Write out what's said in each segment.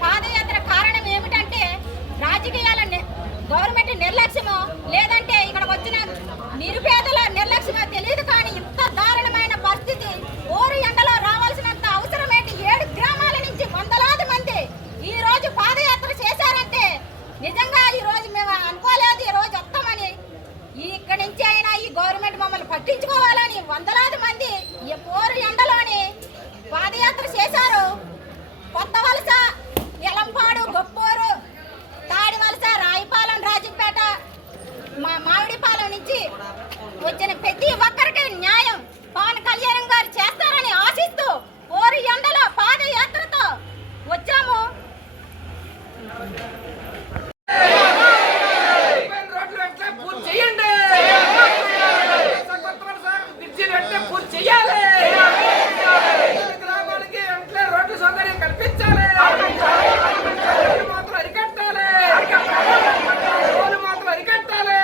పాదయాత్ర కారణం ఏమిటంటే రాజకీయాల గవర్నమెంట్ నిర్లక్ష్యమో లేదంటే ఇక్కడ వచ్చిన నిరుపేదల నిర్లక్ష్యమో తెలియదు కానీ ఇంత దారుణమైన పరిస్థితి ఓరు ఎండలో రావాల్సినంత అవసరం ఏంటి? ఏడు గ్రామాల నుంచి వందలాది మంది ఈ రోజు పాదయాత్ర చేశారంటే నిజంగా ఈ రోజు మేము అనుకోలేదు ఈ రోజు వస్తామని. ఇక్కడి నుంచి అయినా ఈ గవర్నమెంట్ మమ్మల్ని పట్టించుకోవాలని వందలాది నుంచి వచ్చిన ప్రతి ఒక్క న్యాయం పవన్ కళ్యాణ్ గారు చేస్తారని ఆశిస్తూ పోరు ఎండలో పాదయాత్రతో వచ్చాము మెయిన్ రోడ్లు వెంటనే పూర్తి చేయండి కొత్త వలస బ్రిడ్జిలు వెంటనే పూర్తి చేయాలి ఈ గ్రామాలకి వెంటనే రోడ్డు సౌకర్యం కల్పించాలి రోడ్లు మాత్రం అరికట్టాలి రోడ్లు మాత్రం అరికట్టాలి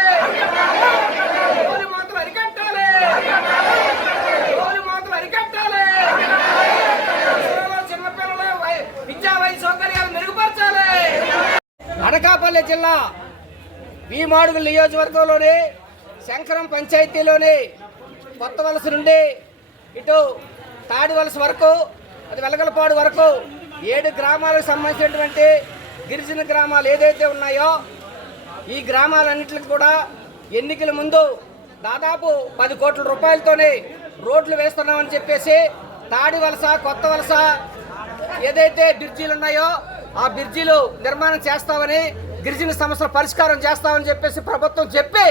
రోడ్లు మాత్రం అరికట్టాలి రోడ్లు మాత్రం అరికట్టాలి చిన్నపిల్లల వై- విద్యా వైద్య సౌకర్యాలు మెరుగుపరచాలి అనకాపల్లి జిల్లా భీమాడుగుల నియోజకవర్గంలోని శంకరం పంచాయతీలోని కొత్త వలస నుండి ఇటు తాడి వలస వరకు అది వెలగలపాడు వరకు ఏడు గ్రామాలకు సంబంధించినటువంటి గిరిజన గ్రామాలు ఏదైతే ఉన్నాయో ఈ గ్రామాలన్నింటికి కూడా ఎన్నికల ముందు దాదాపు పది కోట్ల రూపాయలతోనే రోడ్లు వేస్తున్నామని చెప్పేసి తాడి వలస కొత్త వలస ఏదైతే బ్రిడ్జీలు ఉన్నాయో ఆ బ్రిడ్జీలు నిర్మాణం చేస్తామని గిరిజన సమస్యల పరిష్కారం చేస్తామని చెప్పేసి ప్రభుత్వం చెప్పి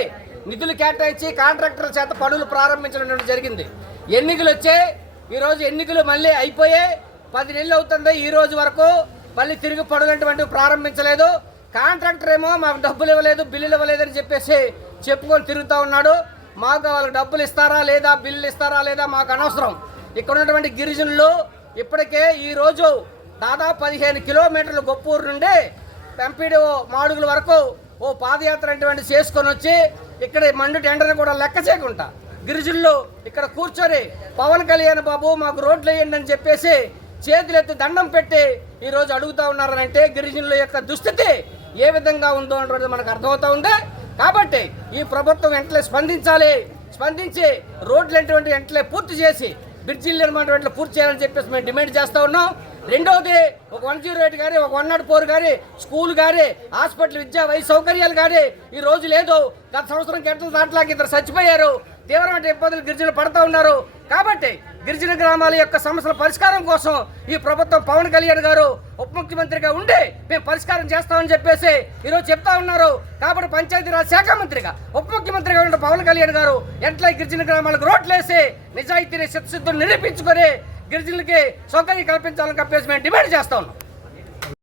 నిధులు కేటాయించి కాంట్రాక్టర్ చేత పనులు ప్రారంభించడం జరిగింది. ఎన్నికలు వచ్చాయి. ఈరోజు ఎన్నికలు మళ్ళీ అయిపోయాయి పది నెలలు అవుతుంది. ఈ రోజు వరకు మళ్ళీ తిరిగి పనులటువంటివి ప్రారంభించలేదు. కాంట్రాక్టర్ ఏమో మాకు డబ్బులు ఇవ్వలేదు బిల్లులు ఇవ్వలేదని చెప్పేసి చెప్పుకొని తిరుగుతూ ఉన్నాడు. మాకు వాళ్ళకి డబ్బులు ఇస్తారా లేదా బిల్లులు ఇస్తారా లేదా మాకు అనవసరం. ఇక్కడ ఉన్నటువంటి గిరిజనులు ఇప్పటికే ఈరోజు దాదాపు పదిహేను కిలోమీటర్లు గొప్పూరు నుండి ఎంపీడీఓ మాడుగుల వరకు ఓ పాదయాత్ర అటువంటి చేసుకొని వచ్చి ఇక్కడ మండు టెండర్ని కూడా లెక్క చేయకుండా గిరిజనులు ఇక్కడ కూర్చొని పవన్ కళ్యాణ్ బాబు మాకు రోడ్లు వేయండి అని చెప్పేసి చేతులెత్తి దండం పెట్టి ఈరోజు అడుగుతా ఉన్నారనంటే గిరిజనుల యొక్క దుస్థితి ఏ విధంగా ఉందో అన్నది మనకు అర్థమవుతా ఉంది. కాబట్టి ఈ ప్రభుత్వం వెంటనే స్పందించాలి. స్పందించి రోడ్లు ఎటువంటి వెంటనే పూర్తి చేసి బ్రిడ్జిల్ నిర్మాణం వెంటనే పూర్తి చేయాలని చెప్పేసి మేము డిమాండ్ చేస్తూ ఉన్నాం. రెండవది ఒక వన్ జీరో ఎయిట్ కానీ ఒక వన్ నాట్ ఫోర్ కానీ స్కూల్ కానీ హాస్పిటల్ విద్యా వైద్య సౌకర్యాలు కానీ ఈ రోజు లేదు. గత సంవత్సరం గంటల దాంట్లో ఇద్దరు చచ్చిపోయారు. తీవ్రమైన ఇబ్బందులు గిరిజనులు పడుతూ ఉన్నారు. కాబట్టి గిరిజన గ్రామాల యొక్క సమస్యల పరిష్కారం కోసం ఈ ప్రభుత్వం పవన్ కళ్యాణ్ గారు ఉప ముఖ్యమంత్రిగా ఉండి మేము పరిష్కారం చేస్తామని చెప్పేసి ఈరోజు చెప్తా ఉన్నారు. కాబట్టి పంచాయతీరాజ్ శాఖ మంత్రిగా ఉప ముఖ్యమంత్రిగా ఉన్న పవన్ కళ్యాణ్ గారు ఎట్లా గిరిజన గ్రామాలకు రోడ్లేసి నిజాయితీని చిత్తశుద్ధులు నిరూపించుకొని గిరిజనులకి సౌకర్యం కల్పించాలని చెప్పేసి మేము డిమాండ్ చేస్తా ఉన్నాం.